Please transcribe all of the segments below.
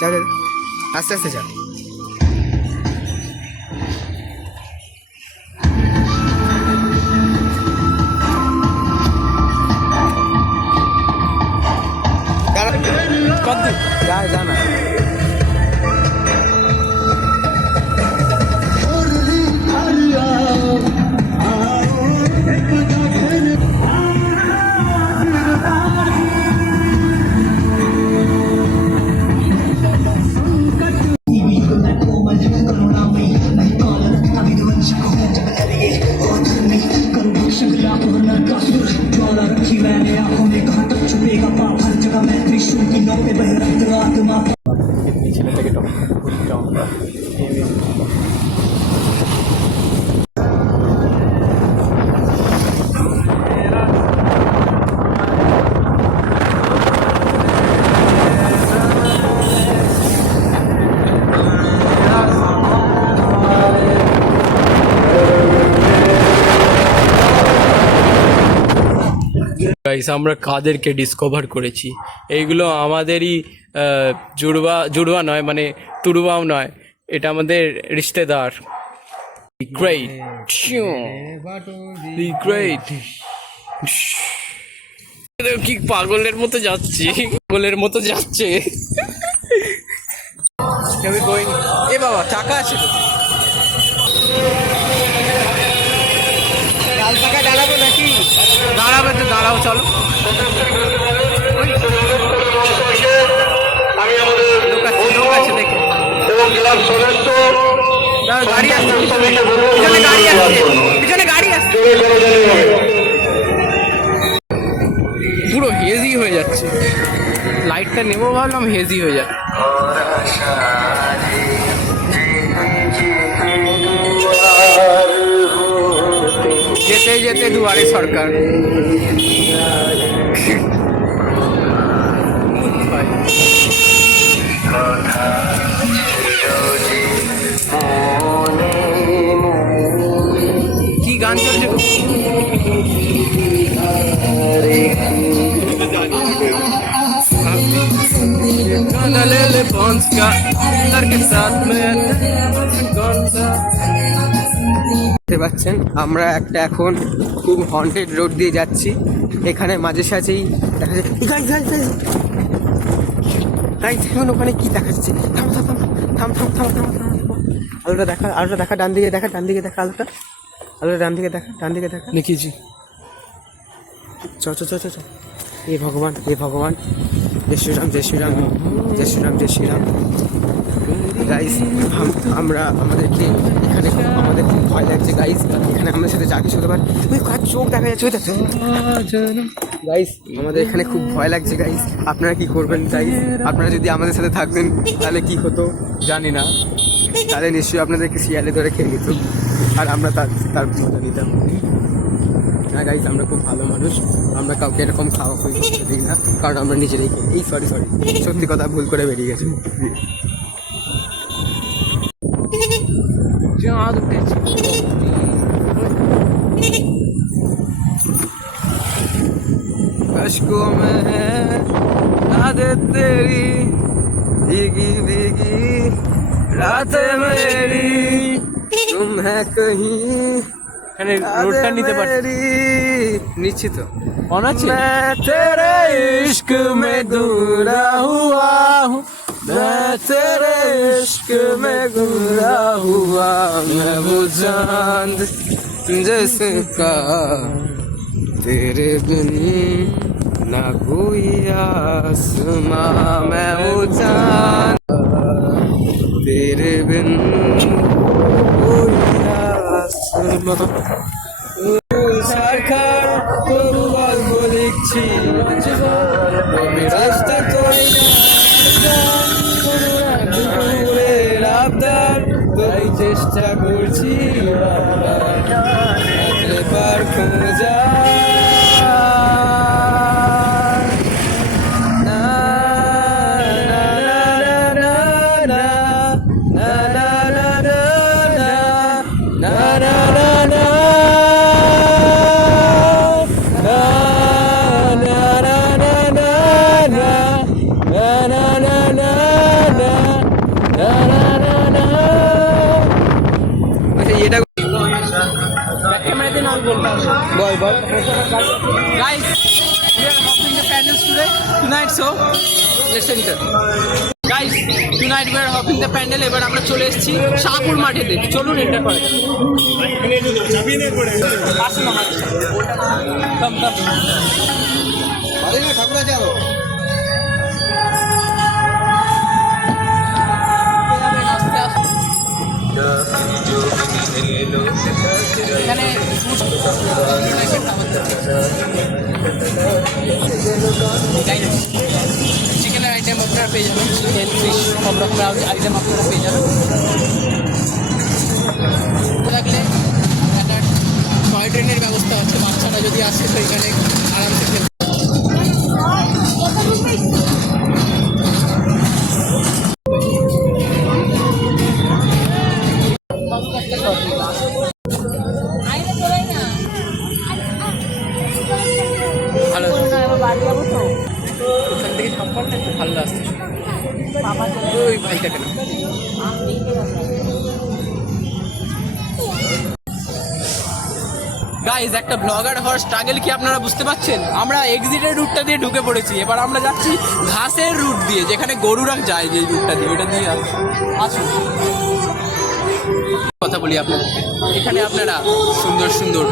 যা যা, আস্তে আস্তে যা। যা যা না। ছেলেটাকে গাইস, আমরা কাদেরকে ডিসকভার করেছি? এইগুলো আমাদেরই জুড়বা নয়, মানে তুড়বাও নয়, এটা আমাদের রিশতেদার। Great great. কি পাগলের মতো যাচ্ছে, পাগলের মতো যাচ্ছে। এ বাবা, চাকা আছে তো? লাল চাকা দাঁড়াবো নাকি? দাঁড়াবে তো, দাঁড়াও, চলো। লোক আছে দেখে, গাড়ি আসছে, পিছনে গাড়ি আসছে, পিছনে গাড়ি আসছে। পুরো হেজি হয়ে যাচ্ছে, লাইটটা নেবো ভাবলাম, হেজি হয়ে যাচ্ছে। যেতে যেতে দুয়ারে সরকার। কি গান চলছে গো? দেখতে পাচ্ছেন আমরা একটা এখন খুব হন্টেড রোড দিয়ে যাচ্ছি। এখানে মাঝে সাঝেই দেখা যাচ্ছে এখন ওখানে কি দেখাচ্ছে। থাম থাম থাম থাম থাম থাম থাম থাম। আলোটা দেখা, আলোটা দেখা, ডান দিকে দেখা, ডান দিকে দেখা, আলোটা আলোটা ডান দিকে দেখা, ডান দিকে দেখা। দেখিয়েছি। চ চ চ চ চ। এ ভগবান, এ ভগবান, জয় শ্রীরাম, জয় শ্রীরাম, জয় শ্রীরাম, জয় শ্রীরাম। গাইস, আমরা আমাদেরকে এখানে আমাদের খুব ভয় লাগছে গাইস। এখানে আমাদের সাথে যা কিছু হতে পারে। ওই কার চোখ দেখা যাচ্ছে, ওই দেখো গাইস। আমাদের এখানে খুব ভয় লাগছে গাইস। আপনারা কি করবেন গাইস? আপনারা যদি আমাদের সাথে থাকতেন তাহলে কি হতো জানি না, তাহলে নিশ্চয়ই আপনাদেরকে শিয়ালে ধরে খেয়ে নিত, আর আমরা তার মজা নিতাম। হ্যাঁ গাইস, আমরা খুব ভালো মানুষ, আমরা কাউকে এরকম খাওয়া খুঁজে করতে দিই না, কারণ আমরা নিজেরাই খাই। এই সরি সত্যি কথা, ভুল করে বেরিয়ে গেছে। अश्कों में है यादें तेरी, भीगी भीगी रातें मेरी, तुम है कहीं। এখানে রোডটা নিতে পারি নিচ্ছি তো, অনাচ্ছে। मैं तेरे इश्क में दूरा हुआ हूँ, मैं तेरे इश्क में दूरा हुआ, मैं वो चांद जिसका तेरे बिन ना कोई आसमां, मैं वो चांद तेरे बिन कोई आसमां। सरकार তবু গল্প লিখছি, আমি রাস্তা করি দুপুরের আবদার, তাই চেষ্টা করছি পার খোঁজা। Guys, we are hopping the pandals today, tonight, so let's enter. Guys, tonight we are hopping the pandal. এবার আমরা চলে এসেছি শাহপুর মাঠেতে। চলুন এন্টার করা যাক। আসুন আমার সাথে। Come, come. এখানে চিকেনের আইটেম আপনারা পেয়ে যাবেন, চিকেন ফিশ সব রকমের আইটেম আপনারা পেয়ে যাবেন। থাকলে একটা টয় ট্রেনের ব্যবস্থা আছে, বাচ্চারা যদি আসে তো এখানে আরামসে খেলতে। ভালো ওখান থেকে সম্পর্কে একটু ভালো আসছে ওই ভাইটাকে না। গাইজ, একটা ব্লগার হওয়ার স্ট্রাগল কি আপনারা বুঝতে পারছেন? আমরা এক্সিটের রুটটা দিয়ে ঢুকে পড়েছি, এবার আমরা যাচ্ছি ঘাসের রুট দিয়ে, যেখানে গরুরা যায় যে রুটটা দিয়ে, ওইটা দিয়ে আসুন। কথা বলি আপনাদেরকে, এখানে আপনারা সুন্দর সুন্দর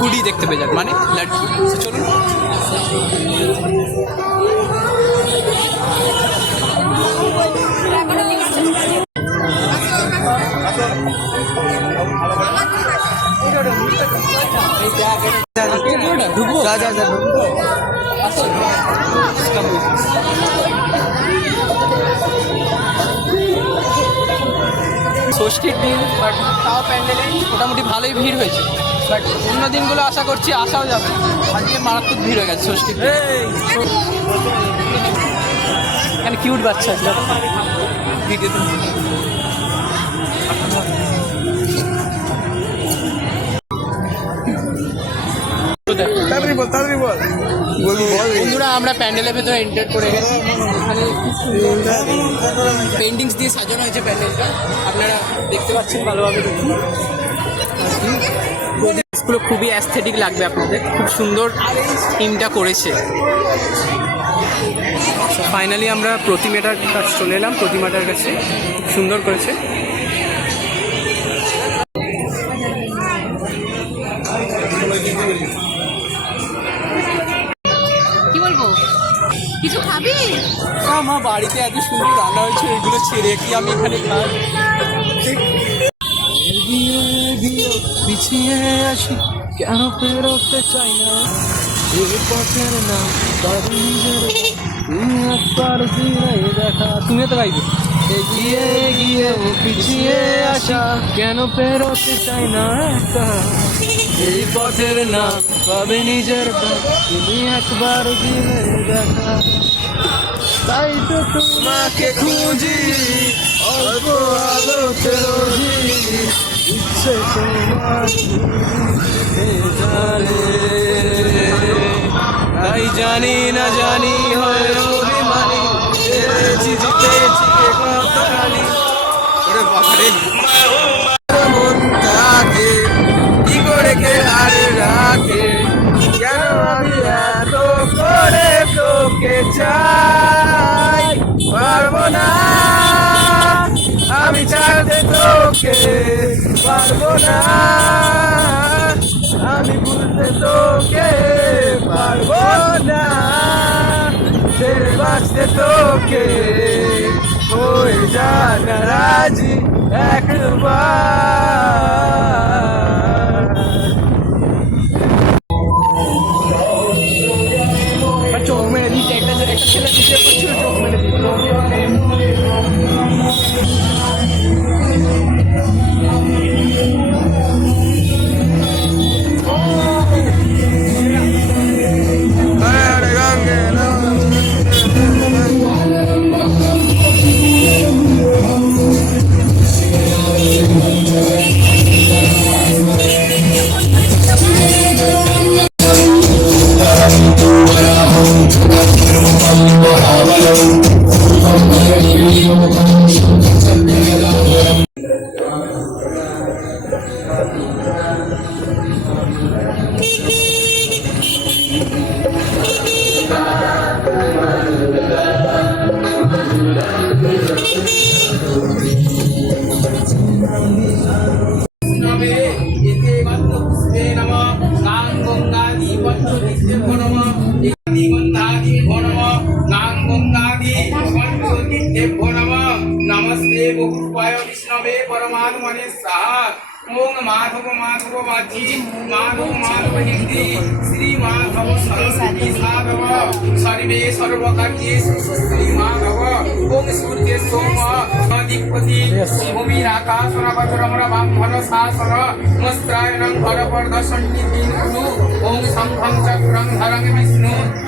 কুড়ি দেখতে পেয়ে যান, মানে লাড্ডু। চলুন ঢুকবো। ষষ্ঠীর দিন, বাট তাও প্যান্ডেলে মোটামুটি ভালোই ভিড় হয়েছে, বাট অন্য দিনগুলো আশা করছি আসাও যাবে। আজকে মারাত্মক ভিড় হয়ে গেছে ষষ্ঠীর দিন। এখানে কিউট বাচ্চা আছে ভিডিওতে। বন্ধুরা, আমরা প্যান্ডেলের ভেতরে এন্টার করে গেছি। এখানে পেন্টিংস দিয়ে সাজানো হয়েছে প্যান্ডেলটা, আপনারা দেখতে পাচ্ছেন ভালোভাবে। দেখুন, প্রদীপগুলো খুবই অ্যাস্থেটিক লাগবে আপনাদের, খুব সুন্দর থিমটা করেছে। ফাইনালি আমরা প্রতিমাটার কাছে চলে এলাম, প্রতিমাটার কাছে সুন্দর করেছে। কি বলবো, কিছু খাবি? মা বাড়িতে এত সুন্দর রান্না হয়েছে, এগুলো ছেড়ে কি আমি এখানে খাই? পিছিয়ে আসি কেন পেরোতে চাই না, এই পথের নাম দেখা। তুমিও তো গাইবে। এগিয়ে গিয়ে ও পিছিয়ে আসা কেন পেরোতে চাই না একা, এই পথের নাম পাবে নিজের দাম, তুমি একবার দিলে দেখা। তাই তো তোমাকে খুঁজি অল্প আলোতে রোজি, ইচ্ছে তোমার জানে, তাই জানি না জানি হয় অভিমানী, পেয়েছি জিতেছি কে কতখানি। ওরে বাবারে, মন তাকে কি করে কে আরে রাখে, কেন আমি এত করে তোকে চাই, পারবো না আমি চাইতে তোকে, পারবো না আমি ভুলতে তোকে, পারবো না ছেড়ে বাঁচতে তোকে, হয়ে যা না রাজি একবার। চোখ মেরে দিচ্ছে, একটা ছেলে দিতে করছিল, চোখ মেরে দিচ্ছে। वासुदेव रूपाय विष्णवे परमात्मने स्वाहा ओम माधव माधव वाची माधव माधव हिंदी श्री माधव सरस्वती साधव सर्वे सर्वकार्येषु श्री माधव ओम सूर्य सोम अधिपति भूमि आकाश नवचरमर बांधन शासन मस्त्रायणं भरपर्दशन्ति तीन कुरु ओम शंखं चक्रं धरं Vishnu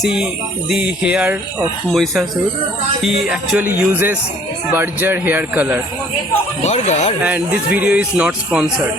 See the hair of Moisasur. He actually uses Berger hair color. Burger. And this video is not sponsored.